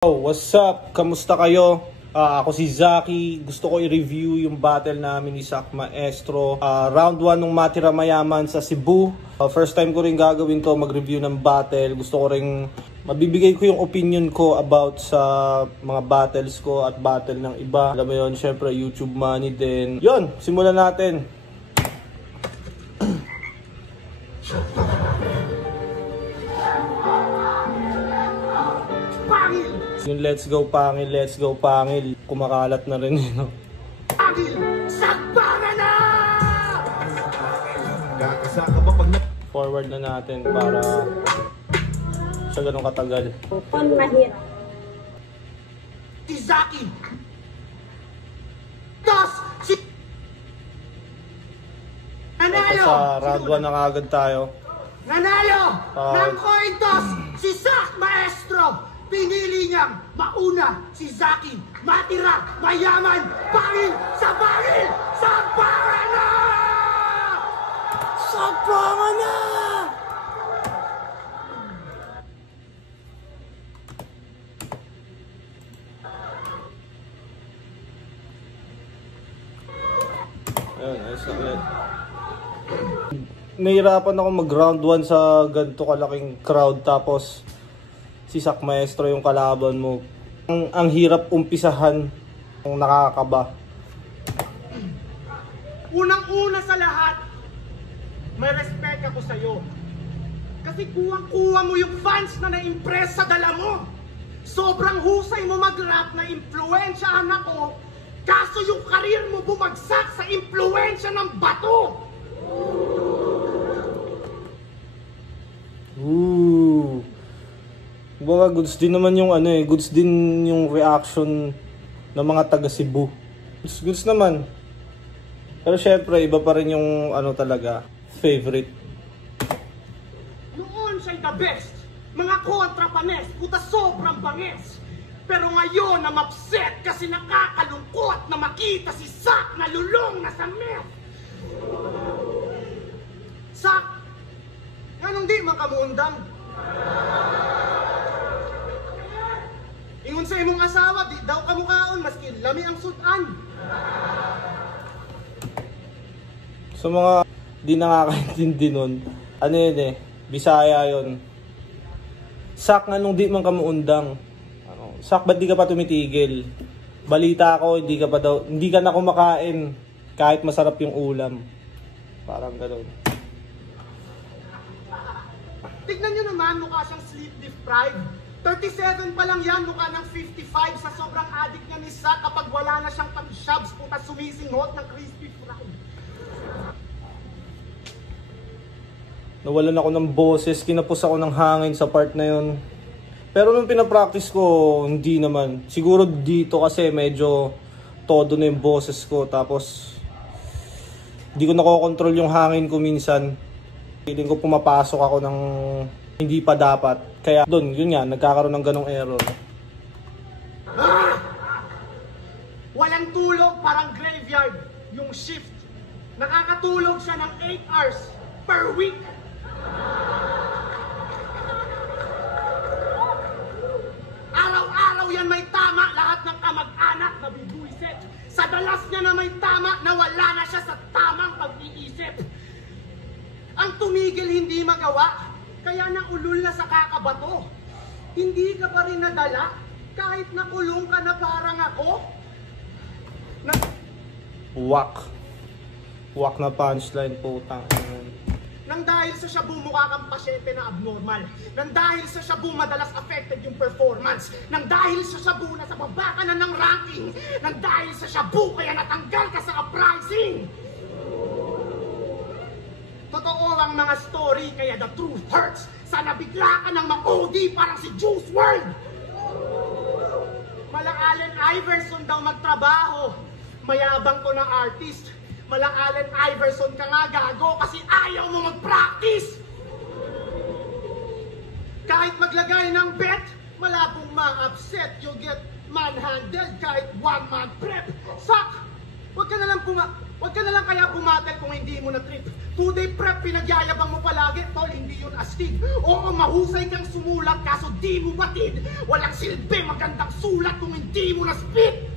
Oh, what's up? Kamusta kayo? Ako si Zaki. Gusto ko i-review yung battle namin ni Sak Maestro. Round 1 ng Matira Mayaman sa Cebu. First time ko rin gagawin to, mag-review ng battle. Gusto ko rin mabibigay ko yung opinion ko about sa mga battles ko at battle ng iba. Alam mo yun, syempre YouTube money din. Yun, simulan natin. Yung let's go pangil, kumakalat na rin yun. Pangil, sakbara na! Forward na natin para siya ganun katagal. Upon mahirap. Si Zaki! Dos! Si... Nanalo! Sa round 1 na kagad tayo. Nanalo! Ng coin toss, si Sak Maestro! Pinili niyang mauna si Zaki, matira, mayaman, pangil, sa pangil, sakbara na! Sakbara na! Ayun, ayos na ulit. Nahirapan ako mag round 1 sa ganito kalaking crowd, tapos si Sak Maestro yung kalaban mo. Ang hirap umpisahan, ang nakakaba. Unang-una sa lahat, may respect ako sa'yo. Kasi kuwang-kuwa mo yung fans na na-impress sa dala mo. Sobrang husay mo mag-rap na impluwensyahan ako, kaso yung karir mo bumagsak sa impluwensya ng bato. Ooh. Baga goods din naman yung goods din yung reaction ng mga taga Cebu. Goods naman. Pero syempre iba pa rin yung talaga favorite. Noon siya'y the best. Mga kontrapanes, puta sobrang banges. Pero ngayon na mapset kasi nakakalungkot na makita si Sak na lulong na sa meth. Sak, anong di man kamuundang? Ingon sa imong asawa, di daw kamukaon, maski lami ang sudan. Sa mga di nakakaintindi nun, Bisaya yun. Sak, anong di man kamuundang? Sak, ba't di ka pa tumitigil? Balita ko, hindi ka na kumakain kahit masarap yung ulam. Parang gano'n. Tignan nyo naman, mukha siyang sleep deprived. 37 pa lang yan, mukha ng 55 sa sobrang addict niya ni Sak kapag wala na siyang pang-shabs, puta sumisinghot ng crispy fry. Nawalan ako ng boses, kinapos ako ng hangin sa part na yun. Pero nung pinapractice ko, hindi naman. Siguro dito kasi medyo todo na yung boses ko, tapos hindi ko nakokontrol yung hangin ko minsan. Feeling ko pumapasok ako ng hindi pa dapat. Kaya doon, yun nga, nagkakaroon ng ganong error. Walang tulog, parang graveyard yung shift. Nakakatulog siya ng 8 hours per week. Araw-araw yan may tama, lahat ng kamag-anak na bibuisit. Sa dalas niya na may tama, nawala na siya sa tamang pag-iisip. Ang tumigil hindi magawa, kaya naulol na sa kakabato. Hindi ka pa rin nadala, kahit nakulong ka na parang ako. Wak na punchline, putang. Nang dahil sa Shabu mukha kang pasyente na abnormal. Nang dahil sa Shabu madalas affected yung performance. Nang dahil sa Shabu nasa baba ka na ng ranking. Nang dahil sa Shabu kaya natanggal ka sa uprising. Totoo ang mga story kaya the truth hurts. Sana bigla ka ng ma-OD parang si Juice WRLD. Mala Allen Iverson daw magtrabaho. Mayabang ko na artist. Mala Allen Iverson ka nga gago kasi ayaw mo mag-practice. Kahit maglagay ng bet, malabong ma-upset. You'll get manhandled kahit 1 month prep. Sak, Huwag ka na lang kaya bumatel kung hindi mo na trip. 2-day prep, pinagyayabang mo palagi, tol, hindi yun astig. Oo, mahusay kang sumulat, kaso di mo batid. Walang silbi, magandang sulat kung hindi mo na spit.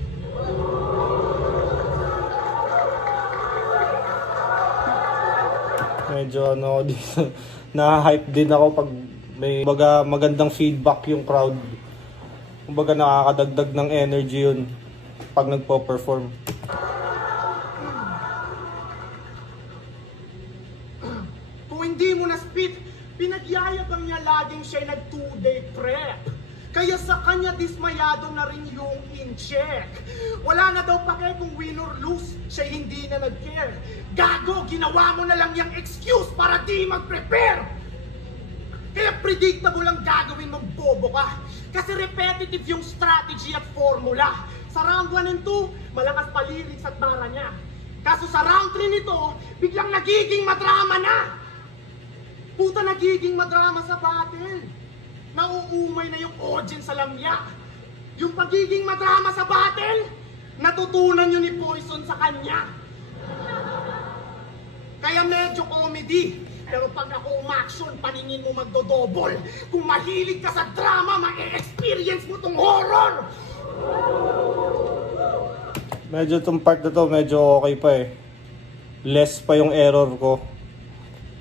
Medyo na-hype din ako pag may magandang feedback yung crowd. Kumbaga nakakadagdag ng energy yun pag nagpo-perform. Kung hindi mo na spit, pinagyayabang niya laging siya nag 2-day prep. Kaya sa kanya dismayado na rin yung in-check. Wala na daw pake kung win or lose, siya hindi na nag-care. Gago, ginawa mo na lang yung excuse para di mag-prepare. Kaya predictable ang gagawin mong bobo ka. Kasi repetitive yung strategy at formula. Sa round 1 and 2, malakas pa lyrics at bara niya. Kaso sa round 3 nito, biglang nagiging madrama na. Puta, nagiging madrama sa battle. Nauumay na yung audience sa lamya. Yung pagiging madrama sa battle, natutunan yun ni Poison sa kanya. Kaya medyo comedy. Pero pag ako umaksyon, paningin mo magdodouble. Kung mahilig ka sa drama, ma-experience mo tong horror. Medyo itong part na to, medyo okay pa eh. Less pa yung error ko.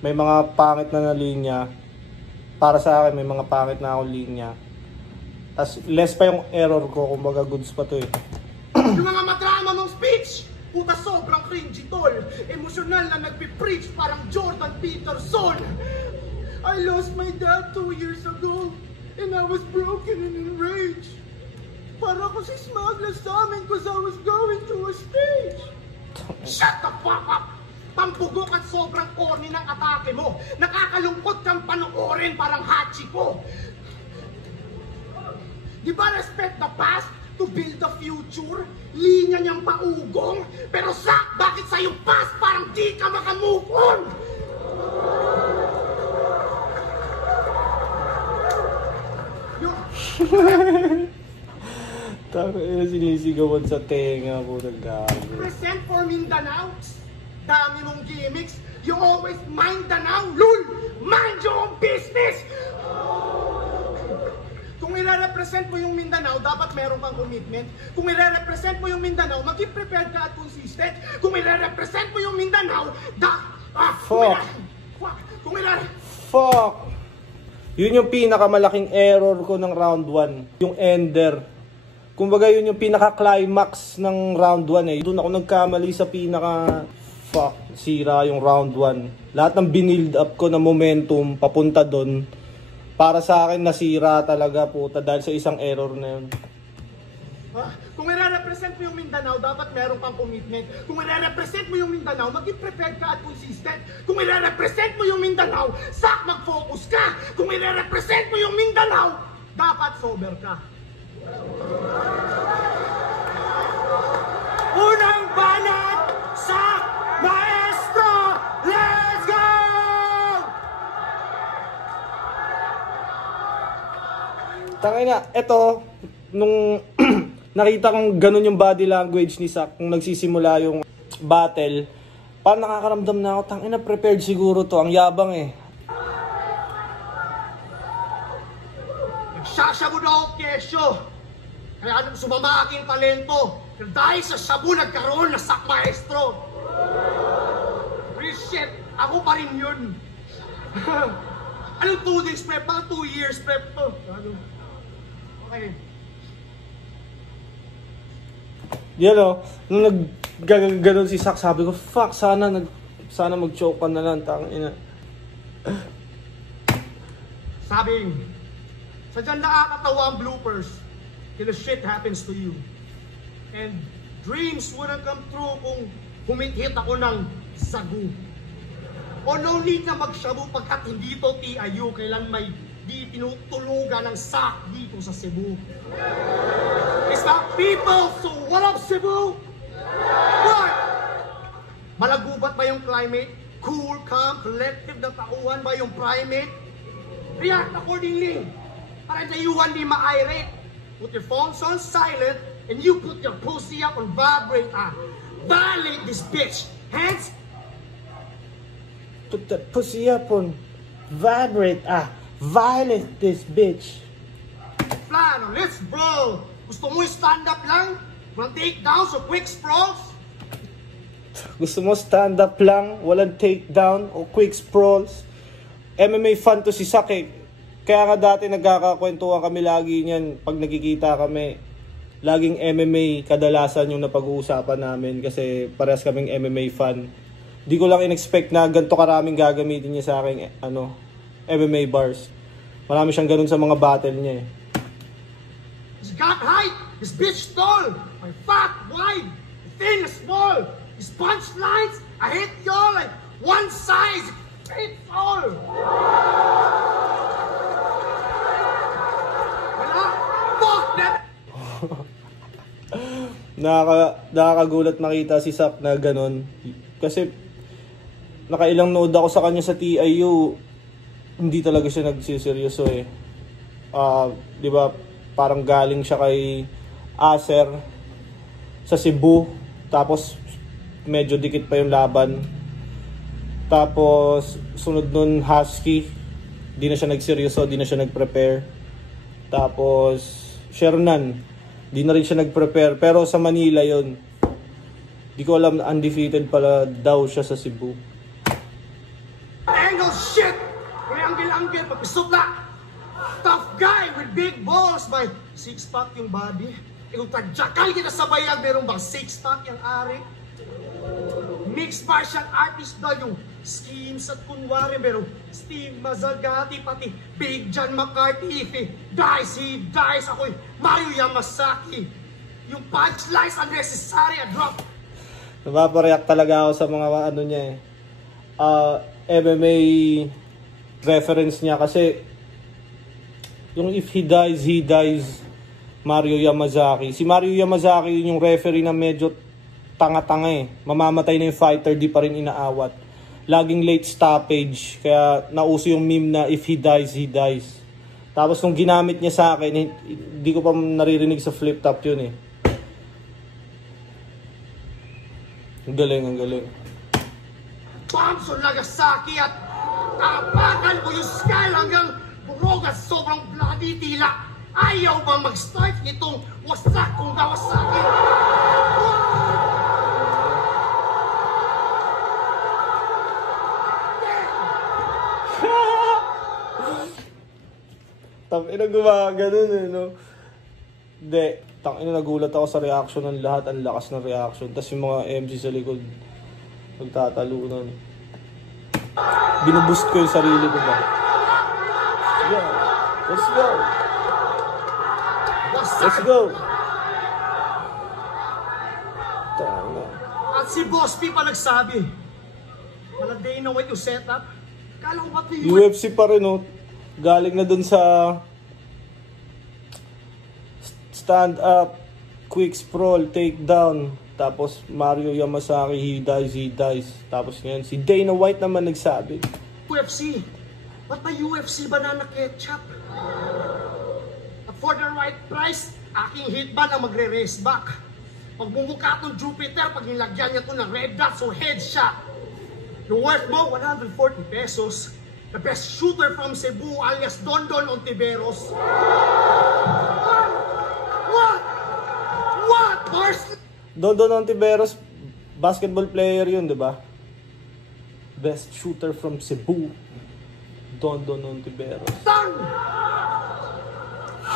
May mga pangit na linya. Para sa akin, may mga pangit na akong linya. Tapos less pa yung error ko, kumbaga goods pa to eh. Yung mga madrama mong speech, puta sobrang cringy tol. Emosyonal na nagpipreach parang Jordan Peterson. I lost my dad 2 years ago and I was broken and enraged. Para ko si Smug last amin cause I was going to a stage. Shut the fuck up! Pampugok at sobrang corny ng atake mo. Nakakalungkot kang panoorin parang Hachiko. Di ba respect the past to build the future? Linya niyang paugong. Pero Zach, bakit sa yung past parang di ka makamove on? Taka sinisigawan sa tenga po ng gago. Present for Mindanao. Dami mong gimmicks. You always mind the now, lul! Mind your own business! Kung i-represent mo yung Mindanao, dapat meron kang commitment. Kung i-represent mo yung Mindanao, maging prepared ka at consistent. Kung i-represent mo yung Mindanao, Fuck! Yun yung pinakamalaking error ko ng round 1. Yung ender. Kumbaga yun yung pinaka-climax ng round 1 eh. Doon ako nagkamali sa sira yung round 1. Lahat ng binild up ko na momentum papunta doon, para sa akin nasira talaga puta dahil sa isang error na yun. Kung i-represent mo yung Mindanao, dapat meron kang commitment. Kung i-represent mo yung Mindanao, maging prepared ka at consistent. Kung i-represent mo yung Mindanao, sak mag-focus ka. Kung i-represent mo yung Mindanao, dapat sober ka. Unang banat sa Maestro! Let's go! Tangina, eto, nung nakita kong ganun yung body language ni Zach, kung nagsisimula yung battle, parang nakakaramdam na ako, tangina, prepared siguro to, ang yabang eh. Nagsasabo na ako kesyo. Kaya anong sumama aking talento. Dahil sa shabu nagkaroon na Zach Maestro. Real shit, ako pa rin yun. Anong 2 days prep? Baka 2 years prep to. Okay. Yan o, nung naggaganon si Zach, sabi ko, fuck, sana mag-choke ka na lang, tangina. Sabing, sadyang nakakatawa ang bloopers till the shit happens to you. And dreams wouldn't come true kung humit-hit ako ng sagu. O no need na magshabu pagkat hindi to TIU, kailan may di tinutulugan ng sak dito sa Cebu. Is that people? So what up Cebu? What? Malagubat ba yung climate? Cool, calm, collective na tauhan ba yung primate? React accordingly. Para dayuhan di ma-irate. Put your phones on silent and you put your pussy up on vibrate. Violate this bitch. Hands. Put that pussy up on vibrate. Violate this bitch. Plano, let's brawl. Gusto mo stand up lang? Walang takedowns o quick sprawls? Gusto mo stand up lang, walang takedown o quick sprawls? MMA fan to si Sak. Kaya nga dati nagkakakwentuhan kami lagi niyan pag nagkikita kami. Laging MMA kadalasan yung napag-uusapan namin kasi parehas kaming MMA fan. Di ko lang in-expect na ganito karaming gagamitin niya sa aking MMA bars. Marami siyang ganun sa mga battle niya eh. He's got height. His bitch tall. My fat, wide, thin, small. His punchlines, I hate y'all like one size fits all. Wala, fuck that. Nakakagulat makita si Sak na ganun. Kasi nakailang nood ako sa kanya sa TIU. Hindi talaga siya nagsiseryoso eh. Di ba? Parang galing siya kay Acer sa Cebu. Tapos medyo dikit pa yung laban. Tapos sunod nun Husky. Di na siya nagseryoso, di na siya nagprepare. Tapos Shernan, di na rin siya nagprepare. Pero sa Manila yon. Di ko alam na undefeated pala daw siya sa Cebu. Angle shit! May angle-angle, magpisukla! Tough guy with big balls, may six-pack yung body. Kung tadjakal kita sa bayag, meron bang six-pack yung ari? Mixed martial artist daw yung schemes at kunwari, merong Steve Mazzagatti, pati Big John McCarthy. He dies, ako'y Mario Yamasaki. Yung punchlines unnecessary, a drop. Napapareact talaga ako sa mga niya eh. MMA reference niya kasi yung if he dies, Mario Yamazaki. Si Mario Yamazaki yun yung referee na medyo tanga-tanga eh. Mamamatay na yung fighter, di pa rin inaawat. Laging late stoppage. Kaya nauso yung meme na if he dies. Tapos nung ginamit niya sa akin, hindi ko pa naririnig sa flip top yun eh. Ang galing, ang galing. Thompson Nagasaki at tapakan mo yung skull hanggang burog at sobrang bloody tila. Ayaw ba mag-start nitong wasak kung Kawasaki? Tangina gumagano'n eh, no? Hindi. Tangina nagulat ako sa reaction ng lahat. Ang lakas ng reaction. Tapos yung mga MC sa likod nagtatalunan. Binuboost ko yung sarili ko ba? Yeah. Let's go! Let's go! Tangina. At si Boss P pa nagsabi, wala day na yung setup. Kala ko ba ito UFC pa rin, no? Galing na dun sa stand up, quick sprawl, takedown. Tapos Mario Yamasaki, he dies. Tapos ngayon, si Dana White naman nagsabi. UFC? Ba't may UFC banana ketchup? At for the right price, aking hitman ang magre-race back. Pagmumukha itong Jupiter, pag nilagyan niya ito ng red dots o headshot. Yung worth mo, 140 pesos. The best shooter from Cebu, alias Dondon Ontiveros. What? Mars? Dondon Ontiveros, basketball player yun, di ba? Best shooter from Cebu, Dondon Ontiveros.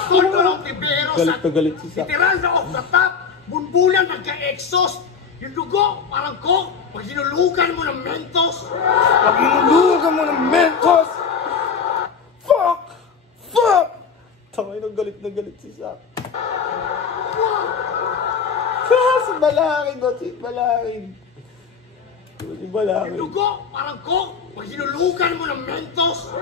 Dondon Ontiveros Galit na galit si Sak. literal na off the top, bunbulan nagka-exhaust. Yung dugo, parang coke, pag hinulugan mo ng Mentos. Pag hinulugan mo ng Mentos! Fuck! Tangay na galit si Sak. Si Balangin ba? Si Balangin. Yung dugo, parang coke, pag hinulugan mo ng Mentos.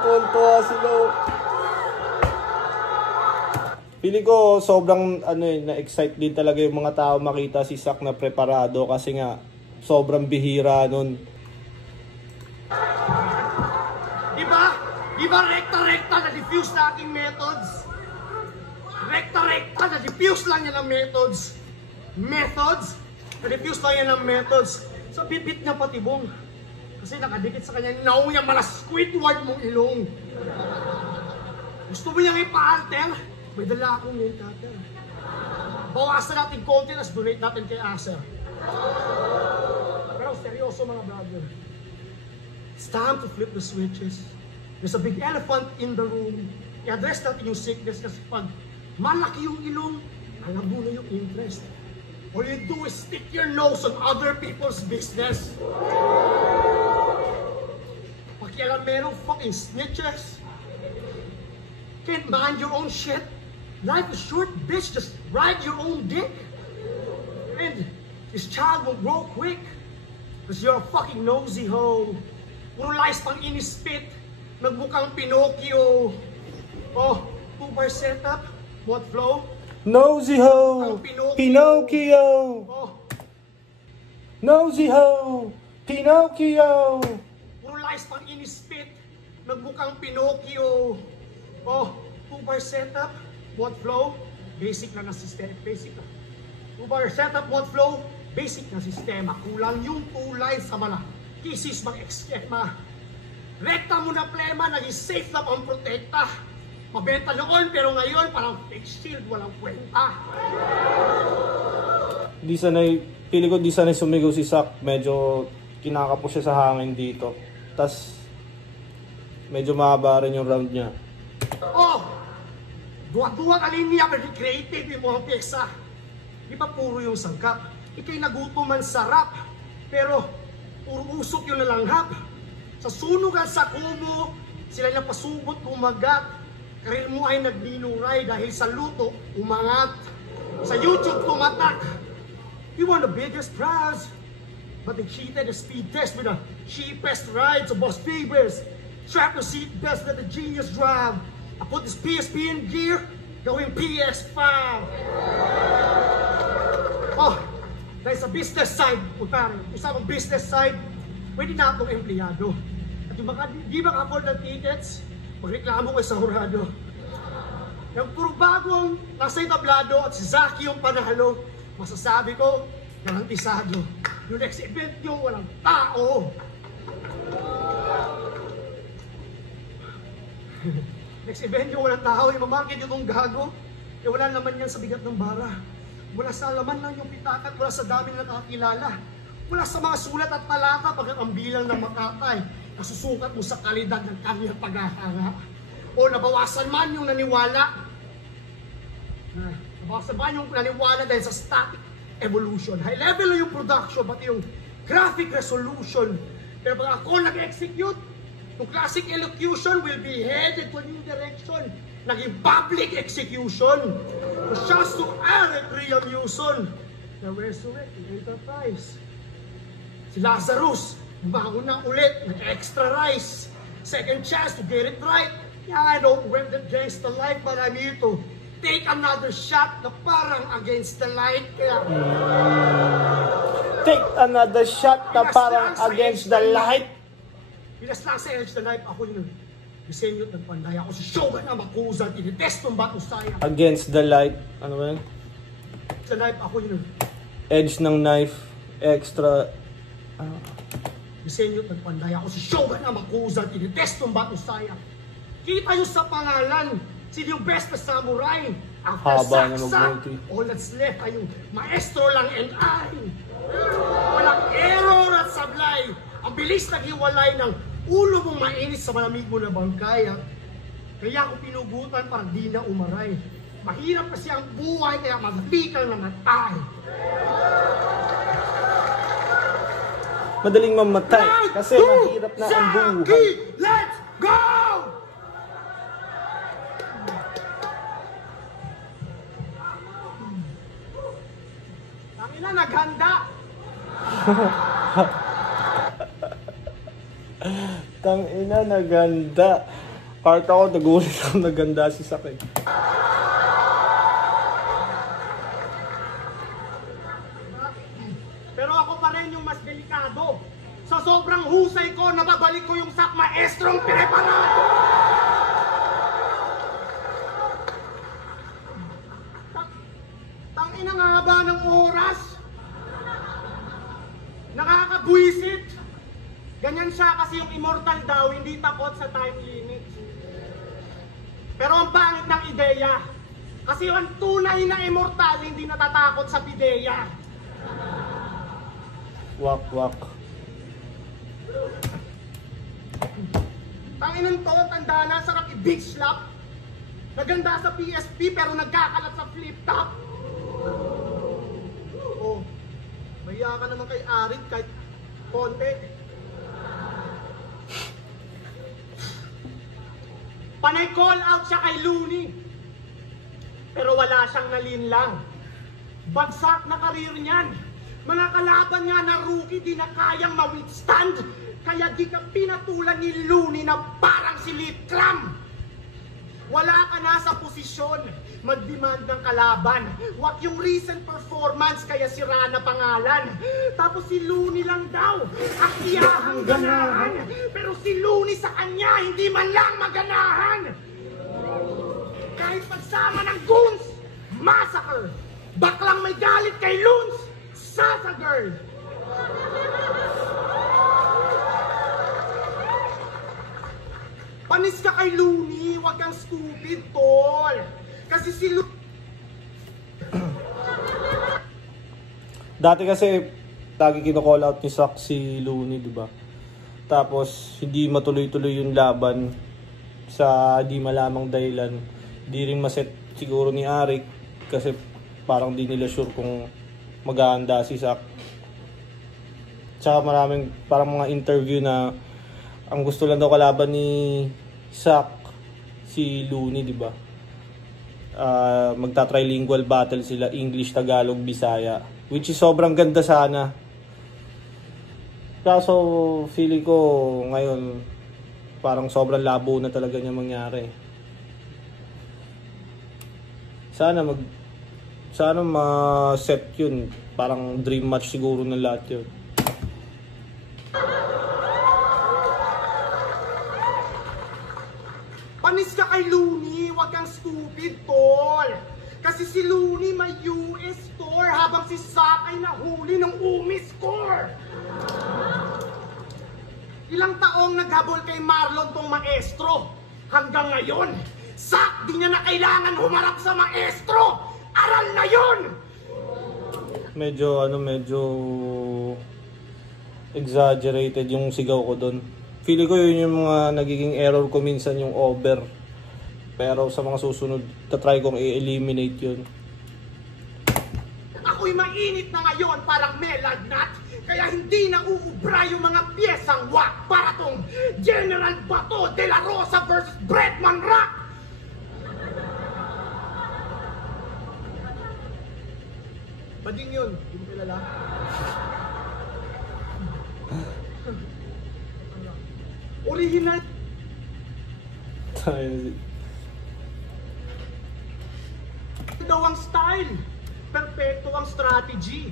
Tonto sila. Feeling ko sobrang na-excite din talaga yung mga tao makita si Sak na preparado kasi nga sobrang bihira nun. Diba rekta na diffuse na aking methods? Rekta-rekta, na-diffuse lang yan ng methods. Na-diffuse lang yan ng methods. Sa bibit niya patibong. Kasi nakadikit sa kanya, nauya malas Squidward mong ilong. Gusto mo niyang ipa-alter? May dala akong main cutter. Bawasan natin konti, as donate natin kay Acer. Pero seryoso mga brother. It's time to flip the switches. There's a big elephant in the room. I-address natin yung sickness kasi pag malaki yung ilong, alam mo na yung interest. All you do is stick your nose on other people's business. Pakialam merong fucking snitches. Can't mind your own shit. Life is short, bitch. Just ride your own dick. And this child will grow quick. Because you're a fucking nosy hoe. Puro lies pang inispit. Nagmukhang Pinocchio. Oh, 2-bar setup. What flow? Nosy ho! Pinocchio! Oh, Nosy ho! Pinocchio! puro lies pang inispit. Nagmukhang Pinocchio. Oh, 2-bar setup. What flow? Basic lang na system. Basic lang. 2-bar setup. What flow? Basic na sistema. Kulang yung 2 lines sa mala. Kisis mag-ekskema. Rekta mo na plema, naging safe na pang protekta. Mabenta noon, pero ngayon parang fake shield, walang kwenta. Pili ko di sanay sumigaw si Sak. Medyo kinakapo siya sa hangin dito. Tas medyo mahaba rin yung round niya. Oh! Duwa-duwa ka linya, very creative yung mga pyesa. Di ba puro yung sangkap? Ika'y nagutuman sarap, pero puro usok yung nalanghap. Sa sunugan sa kumo, sila na pasugot kumagat. Karir mo ay nagdinuray dahil sa luto, umangat. Sa YouTube tumatak. You won the biggest prize, but they cheated the speed test with the cheapest ride. So boss Beavers, strap the seat best, let the genius drive. I put this PSP in gear, going PS5. Oh, dahil sa business side, usapang business side, pwede na akong empleyado. At yung di maka-afford ng tickets, magreklamo ko sa hurado. Yung puro bagong nasa itablado at si Zaki yung panalo, masasabi ko, garantisado. Yung next event nyo, walang tao. Next event nyo, walang tao. Yung mamarket yung gago, eh wala naman yan sa bigat ng bara. Wala sa laman lang yung pitakat, wala sa dami na nakakilala. Wala sa mga sulat at talata pag ang bilang ng makatay. Nasusukat mo sa kalidad ng kanyang paghahanga. O nabawasan man yung naniwala. Nabawasan man yung naniwala dahil sa static evolution. High level yung production, pati yung graphic resolution. Pero pag ako nag-execute, yung classic elocution will be headed to a new direction. Naging public execution. Just to add reamuson. Na resurrect the enterprise. Si Lazarus, bumangon na ulit, nag-extra rice. Second chance to get it right. Yeah, I don't win the against the light, but I'm here to take another shot na parang against the light. Kaya... Take another shot na parang against the light. Pinas lang sa edge the light, ako yun. Disenyo at nagpanday ako si Shogun na makuza, tinitest ng bato saya. Against the light. Ano ba yan? Sa knife, ako yun. Edge ng knife. Extra. Disenyo at nagpanday ako si Shogun na makuza, tinitest ng bato saya. Kita nyo sa pangalan, sino yung best na samurai? After saksak, all that's left ay yung maestro lang and I. Walang error at sablay. Ang bilis naghiwalay ng ulo mong mainit sa malamig mo na bangkay. Kaya ako pinugutan para di na umaray. Mahirap kasi ang buhay kaya madali kang namatay. Madaling mamatay kasi mahirap na ang buhay. Let's go! Tangina, naghanda! Tang ina, naganda. Part ako, nagulit ako, naganda si Sakay. Pero ako pa rin yung mas delikado. Sa sobrang husay ko, nababalik ko yung sak maestrong preparado. kasi yung immortal daw hindi takot sa time limit. Pero ang pangit ng ideya, kasi yung tunay na immortal hindi natatakot sa pideya. Wak, wak. Tanginan to, tanda na, sarap i-big slap. Naganda sa PSP pero nagkakalat sa flip top. Oh, mahiya ka naman kay Arid kahit konti. Panay call out siya kay Looney. Pero wala siyang nalinlang. Bagsak na karir niyan. Mga kalaban nga na rookie di na kayang ma-withstand. Kaya di ka pinatulan ni Looney na parang si Litram. Wala ka na sa posisyon mag-demand ng kalaban. Wag yung recent performance kaya sira na pangalan. Tapos si Looney lang daw ang iyahang ganahan. Pero si Looney sa kanya hindi man lang maganahan. Kahit pagsama ng goons, massacre. Baklang may galit kay Loons, Sasa girl. Panis ka kay Looney, wag kang stupid, tol. Kasi si Looney... Dati kasi, lagi kino-call out ni Sak si Looney, di ba? Tapos, hindi matuloy-tuloy yung laban sa di malamang dahilan. Di rin maset siguro ni Arik kasi parang di nila sure kung maghahanda si Sak. Tsaka maraming parang mga interview na ang gusto lang daw kalaban ni Sak si Looney, di ba? Magta-trilingual battle sila, English, Tagalog, Bisaya, which is sobrang ganda sana. Kaso feeling ko ngayon parang sobrang labo na talaga niya mangyari. Sana ma-set yun. Parang dream match siguro ng lahat yun. Panis ka kay Looney, wag kang stupid, tol. Kasi si Looney may US store habang si Sak ay nahuli ng Umi score. Ilang taong naghabol kay Marlon tong maestro. Hanggang ngayon, Sak di niya na kailangan humarap sa maestro. Aral na yun! Medyo exaggerated yung sigaw ko doon. Feeling ko yun yung mga nagiging error ko minsan, yung over. Pero sa mga susunod, tatry kong i-eliminate yun. Ako'y mainit na ngayon parang melagnat. Kaya hindi na uubra yung mga piyesang wak para tong General Bato de la Rosa vs. Bretman Rock. Bading yun, hindi mo kilala. Original. Daw ang style. Perfecto ang strategy.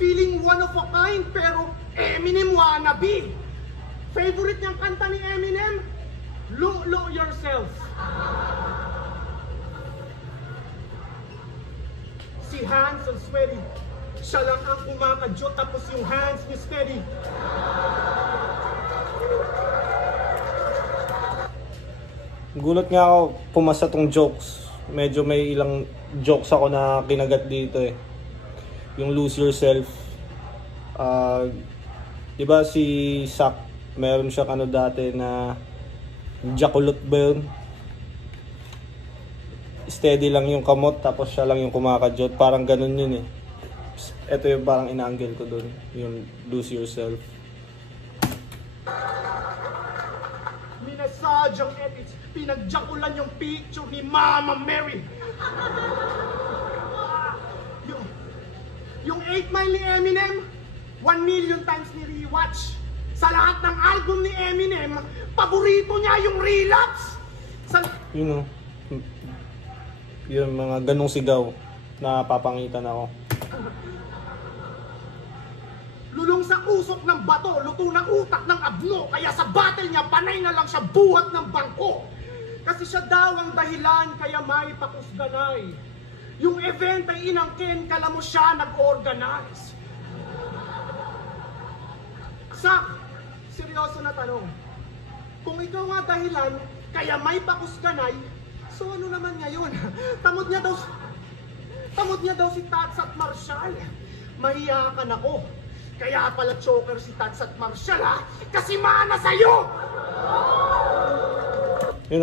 Feeling one of a kind pero Eminem wannabe. Favorite niyang kanta ni Eminem? Lo Yourself. Si Hans ang sweaty. Siya lang ang kumakadyo tapos yung hands niya steady. Gulat nga ako, pumasa tong jokes. Medyo may ilang jokes ako na kinagat dito eh. Yung lose yourself. Diba si Sak, meron siya dati na jakulot ba yun? Steady lang yung kamot tapos siya lang yung kumakadyot. Parang ganun yun eh. Ito yung parang ina-angle ko dun. Yung lose yourself. Minasage ang edits. Pinagjakulan yung picture ni Mama Mary. Yung 8 Mile ni Eminem, 1 million times ni rewatch. Sa lahat ng album ni Eminem, paborito niya yung Relapse. You know, yung mga ganong sigaw na papangitan ako. Lulong sa usok ng bato, luto ng utak ng abno. Kaya sa battle niya, panay na lang siya buhat ng bangko. Kasi siya daw ang dahilan, kaya may pakusganay. Yung event ay inangkin, kala mo siya nag-organize. Sak, seryoso seryoso na tanong. Kung ikaw nga dahilan, kaya may pakuskanay, so ano naman ngayon? Tamod niya daw si Tats at Marshall. Mahiyakan ako. Kaya pala choker si Tats at Marshall, ha? Kasi mana sa'yo!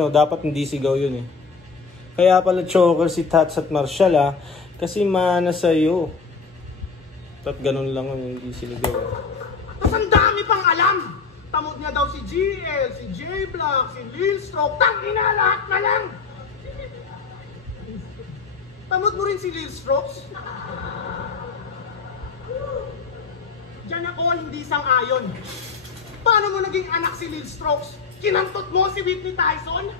Dapat hindi sigaw yun eh. Kaya pala choker si Tats at Marshall, ha? Kasi mana sa'yo. At ganun lang yun, hindi sinigaw. Tapos ang dami pang alam. Tamod niya daw si GL, si J-Block, si Lil Stroke. Tangina lahat na lang! Tamod mo rin si Lil Strokes? Diyan ako hindi sang-ayon. Paano mo naging anak si Lil Strokes? Kinantot mo si Whitney Tyson?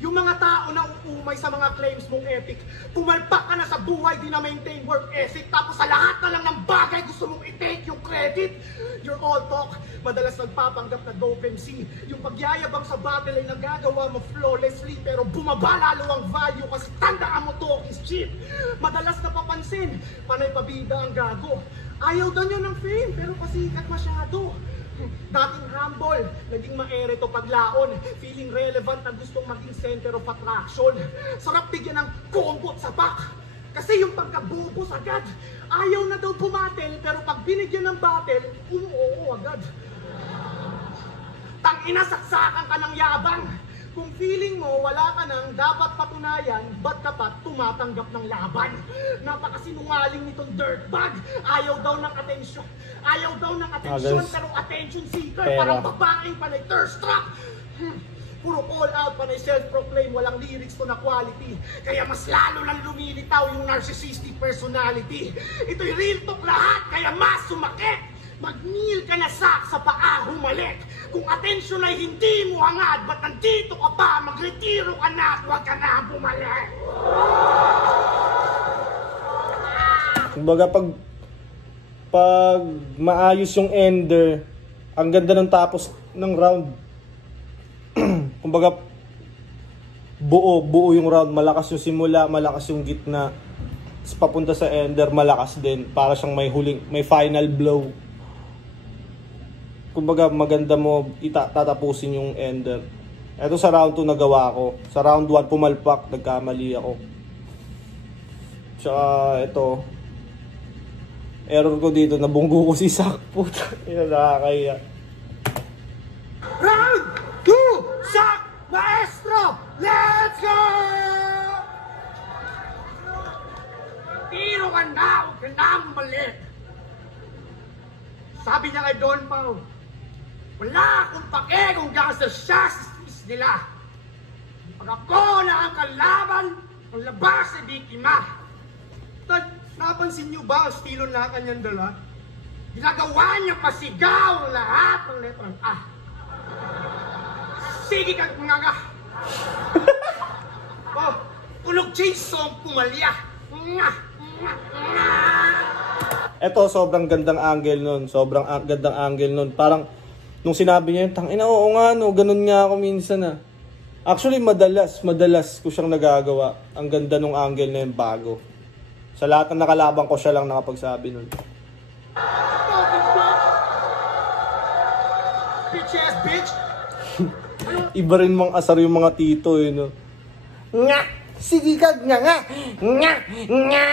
Yung mga tao na uumay sa mga claims mong epic, pumalpak ka na sa buhay, di na maintain work ethic, tapos sa lahat na lang ng bagay gusto mong i-take yung credit. You're all talk, madalas nagpapanggap na dope MC. Yung pagyayabang sa battle ay nagagawa mo flawlessly, pero bumaba lalo ang value kasi tandaan mo talk is cheap. Madalas napapansin, panay pabida ang gago. Ayaw daw niya ng fame, pero pasikat masyado. Dating humble, naging maere to paglaon. Feeling relevant na gustong maging center of attraction. Sarap bigyan ng kumpot sa pak. Kasi yung pagkabubos agad. Ayaw na daw pumatel, pero pag binigyan ng battle, umuoo agad. Tangina, saksakan ka ng yabang. Kung feeling mo wala ka nang dapat patunayan, ba't ka pa tumatanggap ng laban? Napakasinungaling nitong dirtbag. Ayaw daw ng atensyon. Ayaw daw ng atensyon, pero attention seeker. Parang babaeng panay thirst trap. Puro call out, panay self-proclaim, walang lyrics to na quality. Kaya mas lalo lang lumilitaw yung narcissistic personality. Ito'y real talk lahat, kaya mas sumakit. Mag-kneel ka na sa paa, humalik. Kung atensyon ay hindi mo hangad, ba't nandito ka pa? Magretiro ka na at huwag ka na bumalik. Kumbaga pag maayos yung ender, ang ganda ng tapos ng round. Kumbaga buo yung round, malakas yung simula, malakas yung gitna. Tapos papunta sa ender, malakas din. Para siyang may final blow. Kumbaga maganda mo tatapusin yung ender. Ito sa round 2 nagawa ko. Sa round 1 pumalpak, nagkamali ako. Tsaka ito, error ko dito, nabunggo ko si Sak. Puta, nakakaya. Round 2, Sak Maestro! Let's go! Tiro ka na, huwag ka na bumalik. Sabi niya kay Don Pao, wala akong pake kung gasa siya sa sis nila. Pag ako na ang kalaban, ang labas ay biktima. Napansin niyo ba ang estilo na kanyang dala? Ginagawa niya pasigaw ang lahat ng letrang A. Sige kag mga nga. Oh, tunog change song pumalya. Eto, sobrang gandang angle nun. Sobrang gandang angle nun. Parang, nung sinabi niya, tangina, oo nga, no, ganun nga ako minsan, ah. Actually, madalas ko siyang nagagawa. Ang ganda nung angle na yung bago. Sa lahat ng nakalaban ko, siya lang nakapagsabi nun. Bitch ass bitch! Iba rin mang asar yung mga tito, eh, no? Nga! Sige kag nga! Nga! Nga!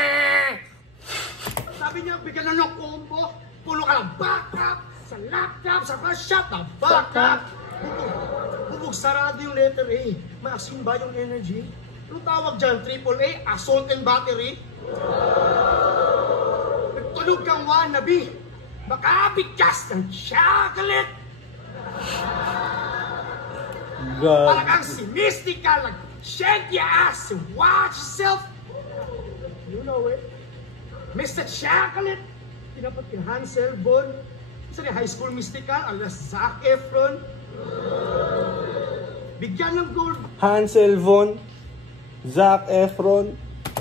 Sabi niya, bigyan na ng combo. Pulo ka lang backup sa laptop, sa first shot na backup. Bubog sarado yung letter A. Maasim ba yung energy? Anong tawag dyan? AAA? Assault and battery? Nagtunog kang wannabe. Baka bigkas ng chocolate. God. Talagang si Mystica, like, shake your ass and watch yourself. You know it. Mr. Chocolate, pinapat kay Hansel Bon. Sa High School Mystical, alias Zac Efron. Bigyan ng gold. Hansel Von, Zac Efron.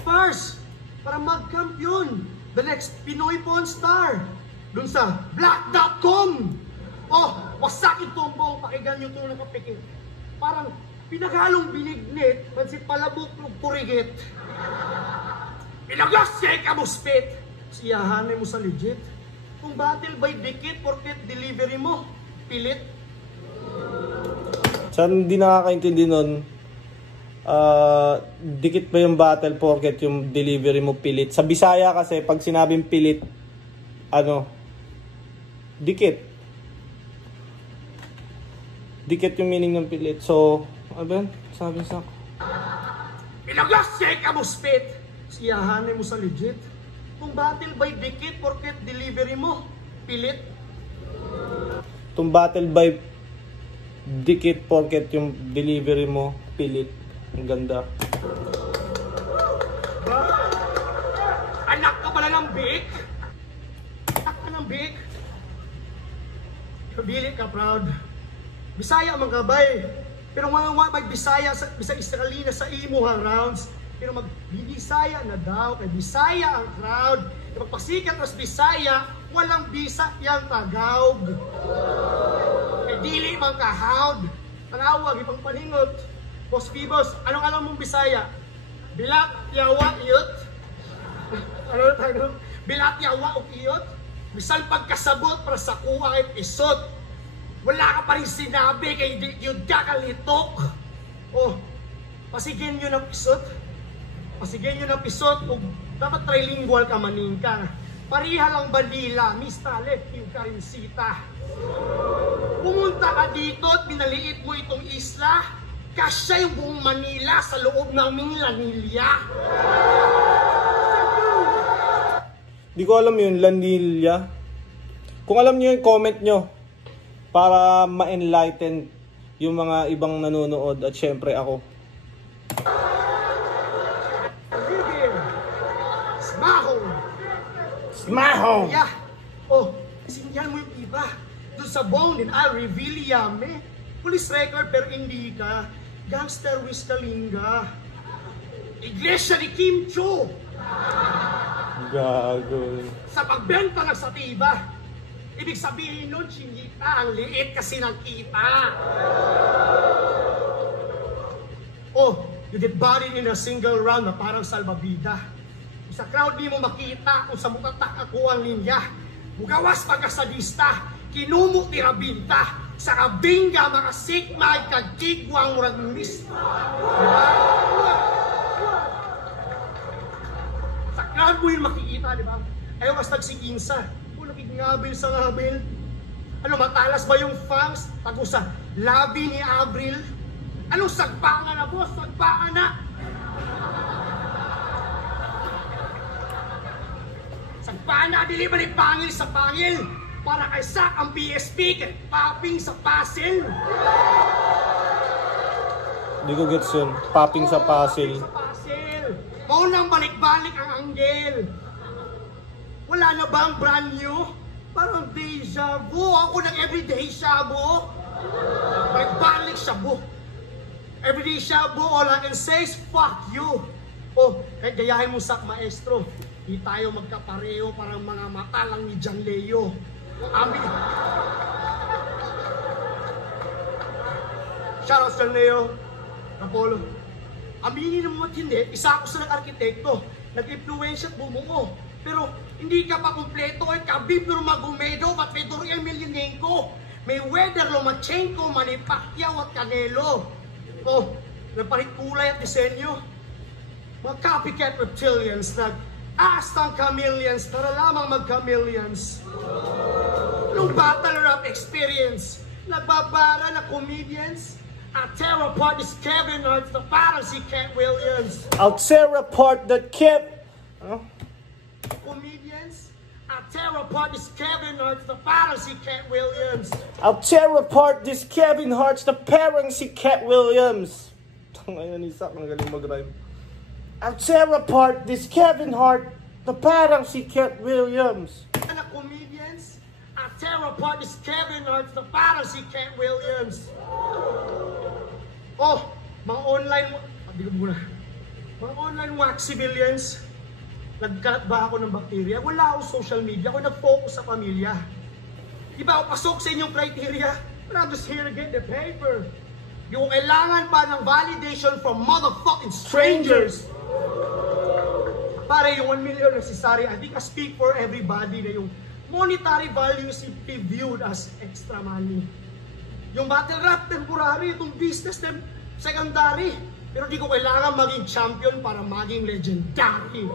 Pars, para mag-kampiyon. The next Pinoy Porn Star. Dun sa Black.com. Oh, wasak yung tumbong, pakinggan yung tunong kapikit. Parang Pinaghalong binignit, pansit palabok ng purigit. Pinaglas siya kamuspit. Siyahanay mo sa legit. Kung battle by dikit, porket delivery mo, pilit. Saan hindi nakakaintindi nun, dikit ba yung battle porket yung delivery mo pilit? Sa Bisaya kasi, pag sinabing pilit, dikit. Dikit yung meaning ng pilit. So, ano ba yun? Sabi sa ako. Pinaglas siya kamuspit. Siyahanay mo sa legit. Kung battle by dikit, porket delivery mo, pilit. Kung battle by dikit porket yung delivery mo pilit. Ang ganda. Anak ka pala ng big? Anak ka ng big? Kabili ka, proud. Bisaya man kabay. Pero mga may Bisaya sa Israelina sa imo rounds. Pero magbibisaya na daw. Kay Bisaya ang crowd. Magpasikat mas Bisaya, walang bisa yang tagawg. Kay dili mang kahawd. Tanawag, ipang paningot. Boss Pibos, anong alam mong Bisaya? Bilat, yawa, iyot? Ano tayo? Bilat, yawa, o iyot? Bisan pagkasabot para sa kuha episode. Wala ka pa rin sinabi kay yun ka kalitok. Oh, pasigin nyo ng episode. Pasigin nyo ng episode kung dapat trilingual ka maningka. Pariha lang bandila, mista left yung karinsita. Pumunta ka dito at binaliit mo itong isla. Kasya yung buong Manila sa loob ng Lanilla. Di ko alam yun, Lanilla. Kung alam nyo yung comment nyo para ma-enlighten yung mga ibang nanonood at syempre ako. Smaho! Smaho! Yeah. Oh, sinyan mo yung iba. Doon sa bone din, reveal yame. Police record pero hindi ka. Gangster Wiz Kalinga. Iglesia ni Kim Cho. Gago. Sa pagbenta ng satiba. Ibig sabihin nun, sinita, ang liit kasi ng kita. Oh, you get buried in a single round na parang salbabida. Sa crowd di mo makita kung sa mutatak ako ang linya. Mugawas pagkasadista, kinumo tirabinta. Sa kabingga, mga sigma, kagkigwang ragmista. Diba? Sa crowd mo yun makikita, diba? Ayaw mas nagsikinsa. Kung nagignabil sa ngabil. Ano, matalas ba yung fangs? Tago sa labi ni Abril? Anong sagpangan na, boss? Sagpangan na! Sagpangan na, dili ba ni pangil sa pangil? Para kay Sak ang PSP kay popping sa puzzle. Hindi ko gets yun. Popping sa puzzle. Maunang balik-balik ang anggel. Wala na ba ang brand new? Parang deja vu. Ako ng everyday shabu. Balik-balik shabu. Everyday shabu, all I can say is fuck you. Oh, kahit gayahin mo Sak Maestro. Di tayo magkapareho parang mga mata lang ni John Leo. Amin. Shoutout sa Leo, Apollo. Aminin mo at hindi, isa ako sa nag-arkitekto. Nag-influensya at bumuo. Pero hindi ka pa kumpleto at kabib ng Magomedo at Fedor Emelianenko. May Weather Lomachenko, Manny Pacquiao at Canelo. Oh, napalit kulay at disenyo. Mga copycat reptilians nag-astang chameleons para lamang mag-chameleons. Nung battle rap experience, nagbabara na comedians, at tear apart is Kevin Hart na parang si Cat Williams. I'll tear apart that Comedians, at tear apart is Kevin Hart na parang si Cat Williams. I'll tear apart this Kevin Hart's na parang si Cat Williams. Ngayon ni Sak, magaling mag-rhyme. I'll tear apart this Kevin Hart na parang si Cat Williams. Na comedians, at tear apart is Kevin Hart na parang si Cat Williams. Oh, mga online, mga online wax civilians, nagkalat ba ako ng bakterya? Wala ako social media, ako nag-focus sa pamilya. Di ba ako pasok sa inyong criteria? But I'm just here to get the paper. Di ko kailangan pa ng validation from motherfucking strangers. Pare, yung 1 million necessary, I think I speak for everybody na yung monetary value is viewed as extra money. Yung battle rap, temporary. Itong business, secondary. Pero di ko kailangan maging champion para maging legendary.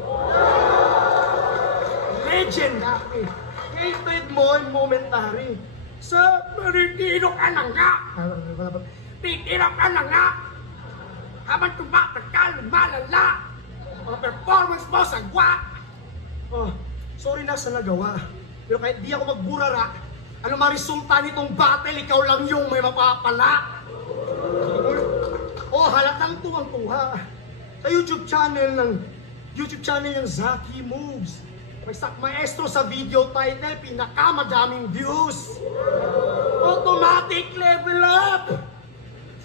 Legendary. Hated mo yung momentary. Sa maritino ka na nga. Titira ka na nga. Habang tumatakal, malala. Ang performance mo, sagwa. Oh, sorry na sa nagawa. Pero kahit di ako magburara, ano marisulta nitong battle, ikaw lang yung may mapapala. Oh, halatang tuwang-tuwa. Sa YouTube channel ng Zaki Moves. May Maestro sa video title, pinakamadaming views. Automatic level up.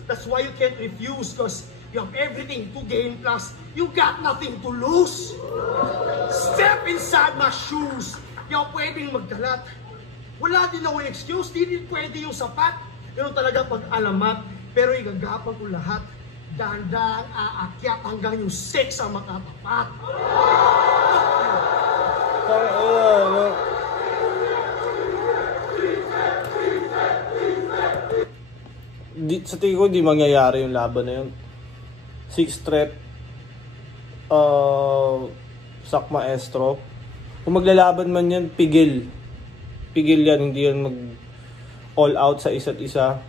That's why you can't refuse, because you have everything to gain, plus you got nothing to lose. Step inside my shoes. Di ako pwedeng magkalat. Wala din ako excuse, di din pwede yung sapat. Pero talaga pag-alamat, pero igagapan ko lahat. Dahan-dahan aakyat hanggang yung sex ang makatapat. Sa tingin ko, di mangyayari yung laban na yun. 6 threat, Sak Maestro. Kung maglalaban man yan, pigil. Pigil yan, hindi yan mag all out sa isa't isa.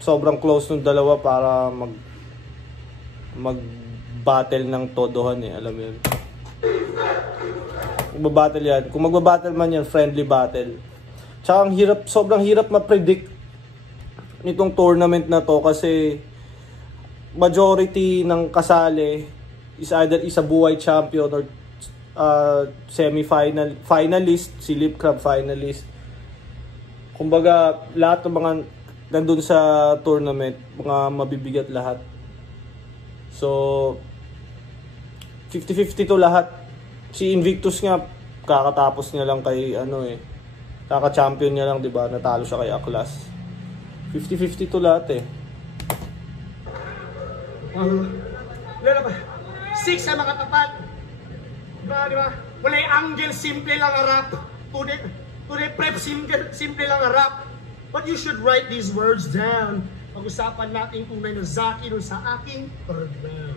Sobrang close ng dalawa para mag-battle ng todohan eh, alam mo yun. Magbabattle yan. Kung magbabattle man yan, friendly battle. Tsaka ang hirap, sobrang hirap ma-predict nitong tournament na to kasi majority ng kasali is either isa buhay champion or semi-final, finalist, si Lip Crab finalist. Kumbaga, lahat ng mga nandun sa tournament, mga mabibigat lahat. So, 50-50 to lahat. Si Invictus nga, kakatapos niya lang kay, kaka-champion niya lang, diba? Natalo siya kay Aklas. 50-50 to lahat eh. Wala ba? 6 ay makatapat. Diba? Wala yung angle, simple lang harap. Today prep, simple lang harap. But you should write these words down. Pag-usapan natin kung may Zaki dun sa aking third round.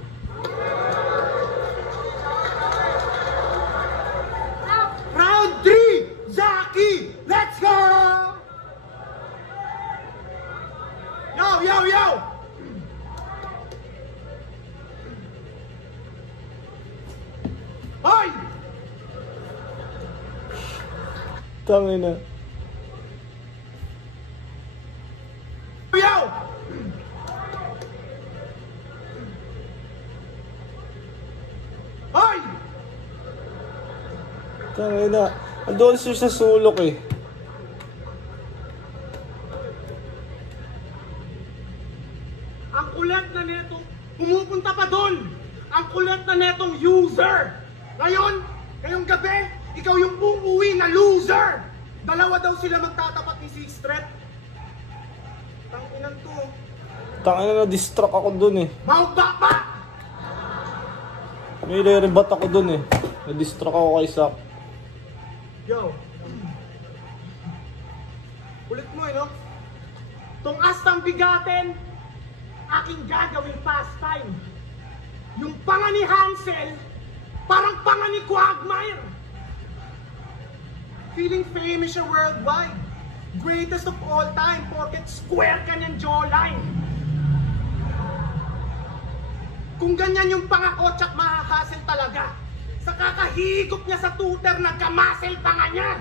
Round 3! Zaki! Let's go! Yo, yo, yo! Hoy! Tangin na. Yo! Hoy! Tangin na. Andun siya sa sulok eh. Ang kulat na netong pumupunta pa doon. Ang kulat na netong user. Ngayon, ngayong gabi, ikaw yung uuwi na loser. Dalawa daw sila magtatapat ni Six Threat. Tanginan to. Tangin na, na-distract ako dun eh. Maugba pa! May re-rebat ako dun eh. Na-distract ako kay Sak. Yo. Ulit mo no? Tong astang bigatin, aking gagawing pastime. Yung panga ni Hansel, parang panga ni Quagmire. Feeling famous siya worldwide. Greatest of all time, porket square kanyang jawline. Kung ganyan yung pangako, tsak makakasil talaga. Sa kakahigop niya sa tutor, nagkamasel pa nga niya.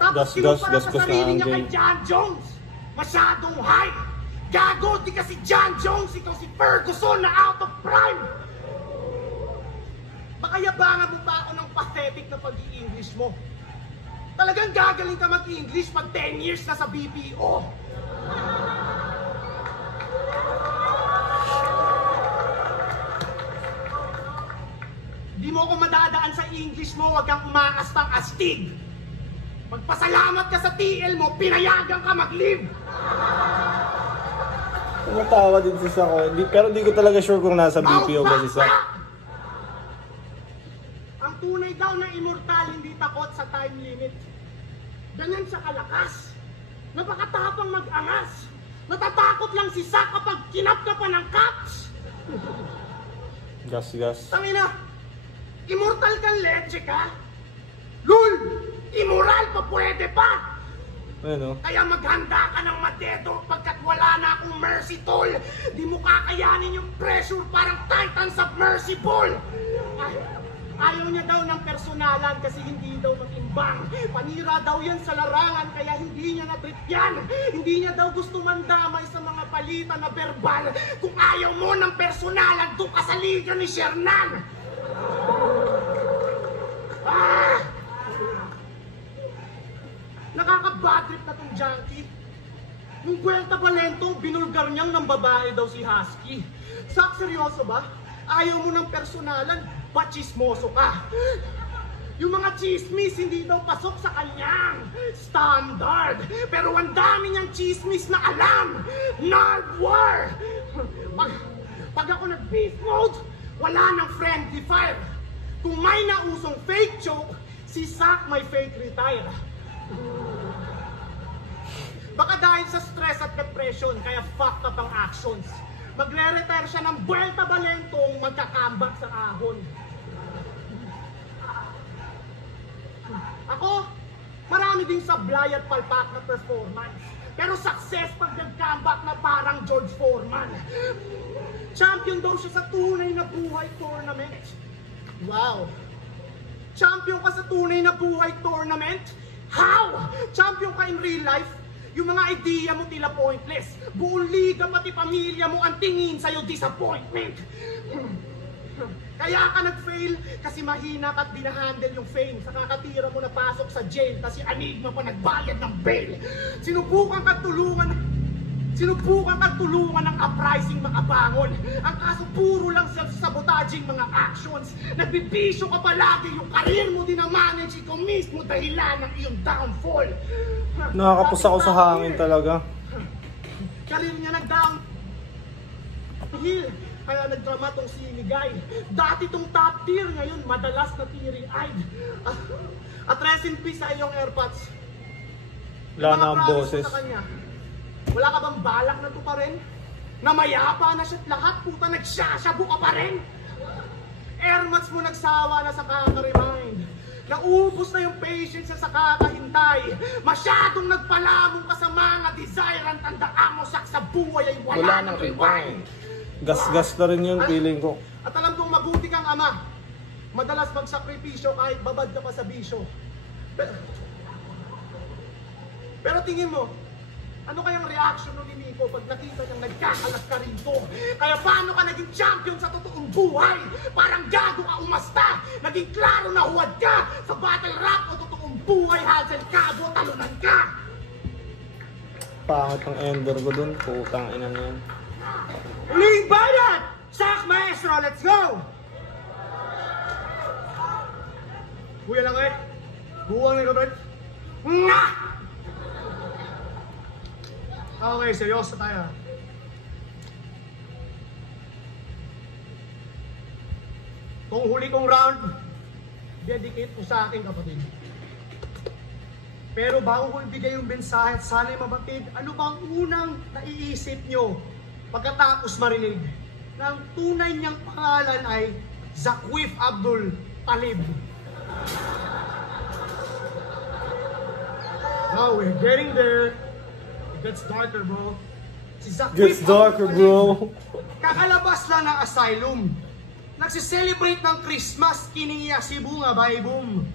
Tapos kinumpara sa sarili niya kay John Jones. Masyadong high. Gago, di kasi John Jones, ikaw si Ferguson na out of prime. Makayabangan mo pa ako ng pathetic na pag-i-English mo. Talagang gagaling ka mag-English pag 10 years na sa BPO. Di mo ako madadaan sa English mo, wag kang umaastang astig. Magpasalamat ka sa TL mo, pinayagan ka mag-live. Tumatawa din si Sak. Pero hindi ko talaga sure kung nasa BPO ba si Sak. Ang tunay daw na immortal hindi takot sa time limit. Ganyan siya kalakas. Napakatapang mag-angas. Natatakot lang si Sak kapag kinap ka pa ng caps. Gas. Tangina, immortal kang leche ka? Lul, immoral pa pwede pa. Ano? Kaya maghanda ka ng mateto pagkat wala na akong mercy tool. Di mo kakayanin yung pressure parang Titan submersible. Ayaw niya daw ng personalan kasi hindi daw matimbang. Panira daw yan sa larangan kaya hindi niya na-trip yan. Hindi niya daw gusto mandamay sa mga palitan na verbal. Kung ayaw mo ng personalan, doon ka sa liga ni Shernan. Nakaka-bad trip na tong junkie. Nung Vuelta Valento, binulgar niyang ng babae daw si Husky. Sak, seryoso ba? Ayaw mo ng personalan, bachismoso ka. Yung mga chismis hindi daw pasok sa kanyang standard. Pero ang dami niyang chismis na alam. Nardwar! Pag ako nag-beef mode, wala nang friendly fire. Kung may nausong fake joke, si Sak may fake retire. Baka dahil sa stress at depression, kaya fucked up ang actions. Magre-retire siya ng Vuelta Valentong magkakambak sa ahon. Ako, marami ding sablay at palpak na performance. Pero success pag nag-comeback na parang George Foreman. Champion daw siya sa tunay na buhay tournament. Wow! Champion ka sa tunay na buhay tournament? How? Champion ka in real life? Yung mga idea mo tila pointless. Buong liga pati pamilya mo ang tingin sa'yo disappointment. Kaya ka nag-fail kasi mahina ka at binahandle yung fame. Sa kakatira mo napasok sa jail kasi Enigma pa nagbayad ng bail. Sinubukan ka tulungan ng uprising makabangon. Ang kaso puro lang self-sabotaging mga actions. Nagbibisyo ka palagi, yung karir mo din ang manage, ikaw mismo dahilan ng iyong downfall. Nakakapos ako sa hangin talaga. Karir niya nag-downhill. Kaya nagdrama tong si Ligay. Dati tong top tier, ngayon madalas na teary-eyed. At rest in peace sa iyong AirPods. Wala na ang boses. Wala ka bang balak na to pa rin? Na mayapa na siya't lahat, puta nagsasyabu ka pa rin? Airmats mo nagsawa na sa kaka-remind. Naubos na yung patience sa kakahintay. Masyadong nagpalamong ka sa mga desire. Ang tandaan mo sa buhay ay wala nang rewind. Gas-gas na rin yun, feeling ko. At alam kong mabuti kang ama. Madalas magsakripisyo kahit babad ka pa sa bisyo. Pero tingin mo, ano kayang reaction nun ni Nico pag nakita niyang nagkakalat ka rito? Kaya paano ka naging champion sa totoong buhay? Parang gago ka umasta. Naging klaro na huwad ka. Sa battle rap o totoong buhay, Hazel Cabo, talunan ka. Pangit ang ender ko dun. Putang ina na yan. Uling bayad! Sak Maestro, let's go! Kuya lang eh. Buwang ni Robert. Nga! Okay, seryoso tayo. Kung huli kong round, dedicate ko sa aking kapatid. Pero bago ko ibigay yung mensahe at sana'y mabatid, ano bang unang naiisip nyo pagkatapos marinig na ang tunay niyang pangalan ay Zakwif Abdul Talib? Now we're getting there. It gets darker, bro. Si Zakwif Gets darker, bro. kakalabas lang ng asylum. Nagsiselebrate ng Christmas, kiniya si Bunga Baybum.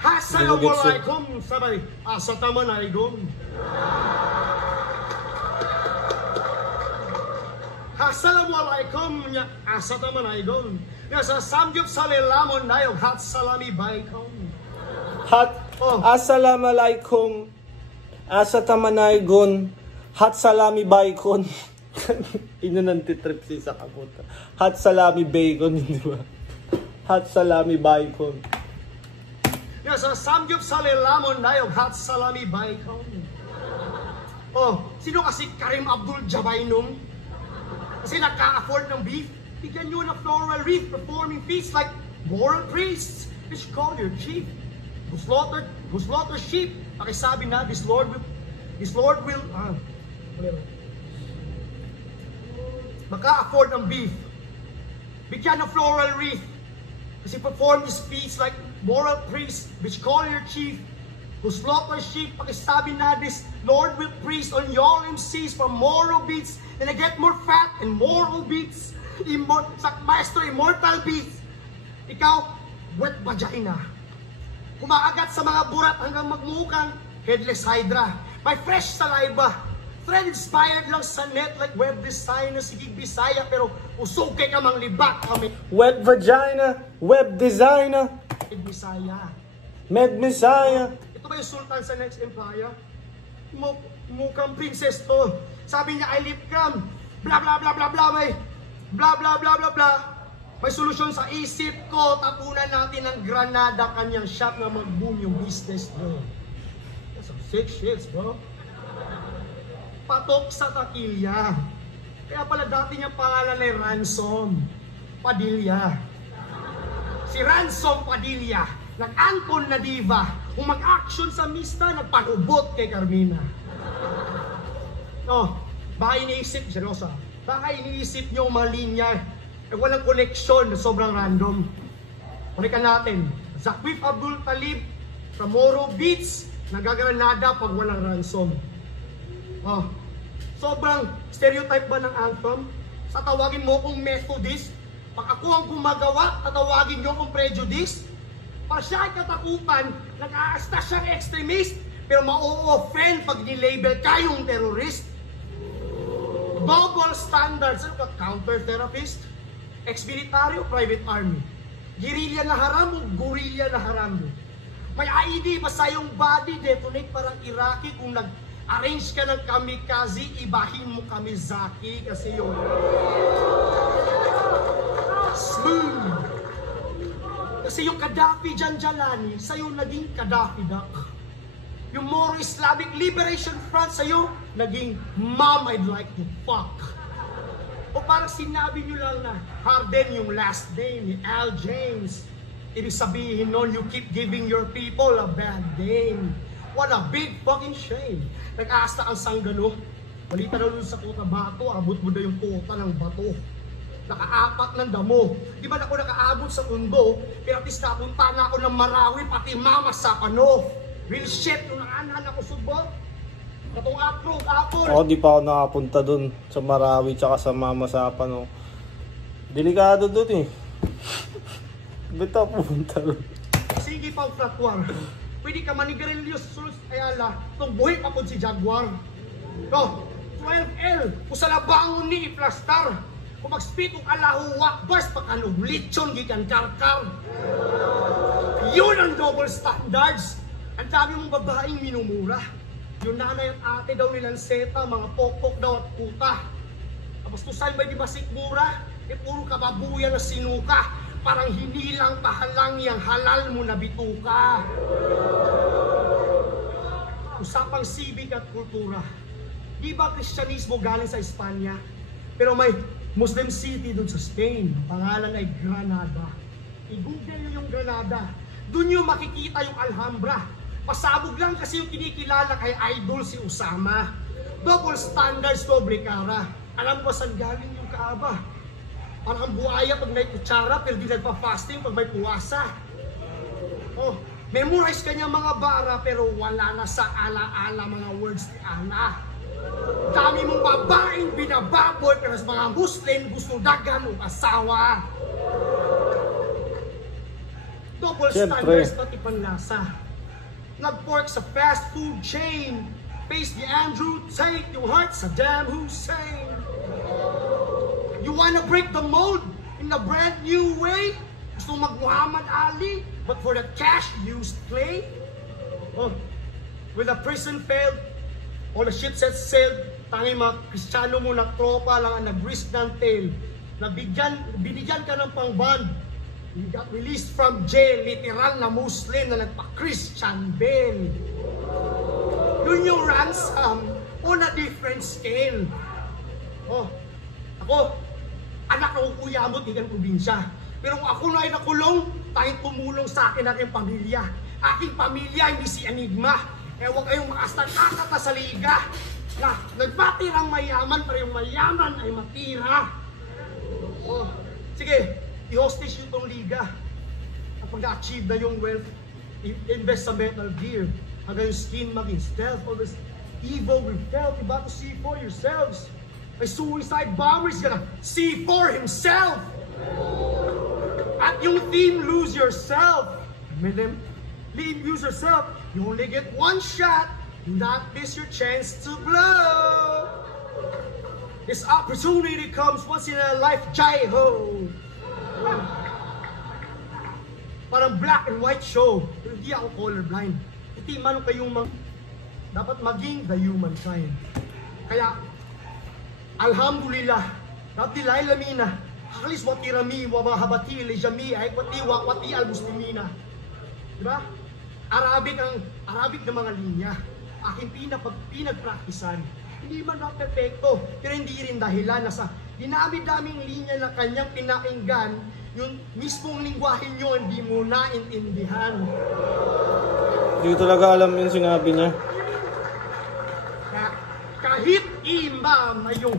Assalamualaikum, sabay, asatamanaykum. Assalamualaikum, asatamanaykum. Nasa samgyup sa lilamon na yung hat salami baykom. Assalamualaikum. Asatamanaygon. Hot salami bacon. Ino nang titrip si sa kaputa. Hot salami bacon, di ba? Hot salami bacon. Nasa samgyup sa lilamon na yung hot salami baykom. Oh, sino kasi Karim Abdul Jabay nung? Kasi nagka-afford ng beef, bigyan nyo ng floral wreath performing feasts like moral priests, which call your chief. Who slaughter sheep, pakisabi na, this Lord will, maka-afford ng beef, bigyan ng floral wreath, kasi perform these feasts like moral priests, which call your chief. Who slaughter sheep, pakisabi na, this Lord will priest on your MCs from moral beats, and I get more fat and moral beats, maestro immortal beats. Ikaw, wet vagina, kumakagat sa mga burat hanggang magmukang headless hydra. May fresh saliva, thread inspired lang sa net like web design na sigig Bisaya, pero usog kay kamang libak kami. Wet vagina, web designer, Bisaya. med Messiah. Ito ba yung sultan sa next empire? Mukhang princess to. Sabi niya, I live cam. Bla bla bla bla bla, may bla bla bla bla bla. May solusyon sa isip ko. Tapunan natin ng Granada kanyang shop na mag-boom yung business, bro. That's some sick shits, bro. Patok sa takilya. Kaya pala dati niyang pangalan ay Ransom Padilla. Si Ransom Padilla, nag-ankon na diva, kung mag-action sa mista, nagpanubot kay Carmina. Oh, baka iniisip, seryosa, baka iniisip niyo mga linya, walang koneksyon na sobrang random. Ulikan natin, Zakwif Abdul Talib, from Moro Beats, nagagranada pag walang ransom. Oh, sobrang stereotype ba ng anthem? Sa tawagin mo kong Methodist, pag ako ang gumagawa, tatawagin niyo kong prejudice. Para siya ay katakutan, nag-aasta siyang extremist, pero ma-o-offend pag nilabel kayong terrorist. Double standards, ano ka, counter-therapist? Ex-militaryo, private army. Guerrilla na haram o gorilla na haram. May ID, basta yung body, detonate parang Iraqi. Kung nag-arrange ka ng kamikaze, ibahin mo kami Zaki. Kasi yung smooth. Kasi yung Gaddafi Janjalani, sa'yo naging Gaddafi Duck. Yung Moro Islamic Liberation Front, sa'yo naging Mom I'd like to fuck. O parang sinabi nyo lang na Harden yung last name ni Al James. Ibig sabihin nun, you keep giving your people a bad name. What a big fucking shame. Nag-aasta ang sanggano. Balita na nun sa Cotabato, abot mo na yung kota ng bato. Nakaapat ng damo. Di ba ako nakaabot sa undo, pero at least napunta na ako ng Marawi, pati mama sa Pano. Real shit, yung naanan ako subot. Katong approve, apple. Ako di pa ako nakapunta dun sa Marawi tsaka sa Mama Sapa, no. Delikado dun eh. Ba't ako pupunta dun? Sige pang flatwar. Pwede ka manigarilyo sa sulus ayala. Itong buhay pa po si Jaguar. No, 12L. Kung sa labangon ni i-plastar. Kung mag-spit kung Allahu Akbar, pakanog lechon gikan karkar. Yun ang double standards. Ang dami mong babaeng minumura. Yung nanay at ate daw nilang seta, mga pokpok daw at puta. Tapos kung saan ba di basik mura, eh puro kababuya na sinuka. Parang hinilang pahalang yung halal mo na bituka. Usapang civic at kultura. Di ba Kristyanismo galing sa Espanya? Pero may Muslim city dun sa Spain. Pangalan ay Granada. I-google nyo yung Granada. Dun nyo makikita yung Alhambra. Pasabog lang kasi yung kinikilala kay idol si Usama. Double standards, doble kara. Alam ko saan galing yung Kaaba. Parang buhaya pag may kutsara, pero di nagpa-fasting pag may puwasa. Oh, memorize kanya mga bara, pero wala na sa ala-ala mga words ni Allah. Dami mong babaeng binababoy, pero sa mga Muslim gusto dagan o asawa. Double standards pati panlasa. Nag-pork sa fast food chain. Face the Andrew Tate, yung heart sa Saddam Hussein. You wanna break the mold in a brand new way? Gusto mag-Muhammad Ali, but for the cash used play? Oh, when the prison failed, all the shit set sailed, tangi mga Kristiyano mo na tropa lang ang nag-risk ng tail. Binigyan ka ng pang-band. You got released from jail, literal na Muslim na nagpa-Christian bail. Yun yung ransom on a different scale. Oh, Ako, anak ng kuya mo, tigang probinsya. Pero kung ako na ay nakulong, tayong tumulong sa akin ang aking pamilya. Aking pamilya, hindi si Enigma. Huwag kayong makastakata sa liga. Na nagpatirang mayaman, pero yung mayaman ay matira. Oh, sige, i-hostage yung tong liga. Kapag na-achieve na yung wealth, invest sa Metal Gear. Hanggang yung skin maging stealth. All this evil we felt, diba, to see for yourselves. A suicide bomber is gonna see for himself. At yung theme, lose yourself. Lose yourself. You only get one shot. Do not miss your chance to blow. This opportunity comes once in a life, jai-ho. Parang black and white show. Pero hindi ako colorblind. Iti man kayong dapat maging the humankind. Kaya, alhamdulillah, natilay lamina, halis wati rami, wamahabati, lejami, ay wati al-muslimina. Diba? Arabic na mga linya. Aking pinagpraktisan. Hindi man na perfecto, pero hindi rin dahilan na sa dinami-daming linya na kanyang pinakinggan, yung mismong lingwahe nyo hindi mo naintindihan. Hindi ko talaga alam yung sinabi niya. Kahit imam ay yung...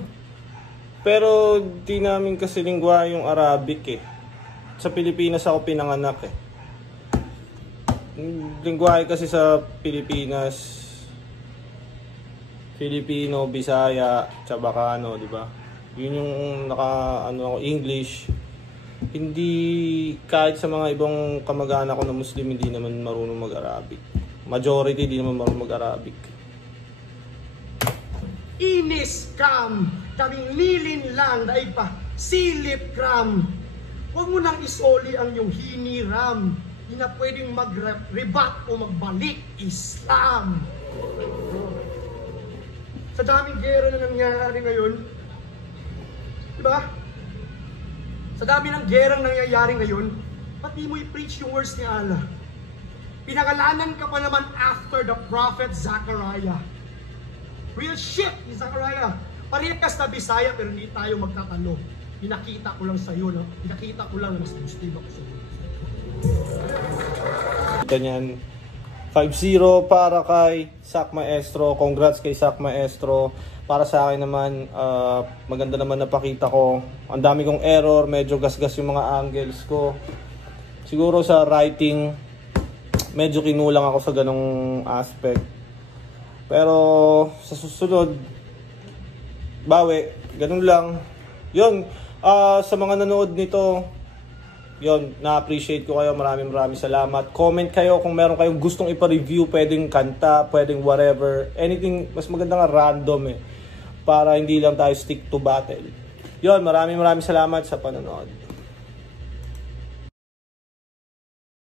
Pero di namin kasi lingwa yung Arabic eh. Sa Pilipinas ako pinanganak eh. Lingwahe kasi sa Pilipinas, Filipino, Bisaya, Chabacano, di ba? Yun yung English. Hindi, kahit sa mga ibang kamag-anak ko na Muslim, hindi naman marunong mag-Arabic. Majority, hindi naman marunong mag-Arabic. Inis kam, kaming lilin lang, daig pa, silip kram. Huwag mo nang isoli ang iyong hiniram. Hindi na pwedeng mag-rebat o magbalik Islam. Sa daming gera na nangyayari ngayon, diba? Sa dami ng gerang nangyayari ngayon, pati mo i-preach yung words ni Allah. Pinangalanan ka pa naman after the prophet Zachariah. Real shit ni Zachariah. Parehas na Bisaya pero hindi tayo magtatalo. Pinakita ko lang sa iyo, no? Pinakita ko lang na mas Muslim ako sa iyo. Ganyan. 5-0 para kay Sak Maestro. Congrats kay Sak Maestro. Para sa akin naman, maganda naman napakita ko. Ang dami kong error, medyo gasgas yung mga angles ko. Siguro sa writing, medyo kinulang ako sa ganong aspect. Pero sa susunod, bawi, ganun lang. Yun, sa mga nanood nito, yun, na-appreciate ko kayo. Maraming salamat. Comment kayo kung meron kayong gustong ipa-review. Pwedeng kanta, pwedeng whatever. Anything, mas maganda nga random eh. Para hindi lang tayo stick to battle. Yun, maraming salamat sa panonood.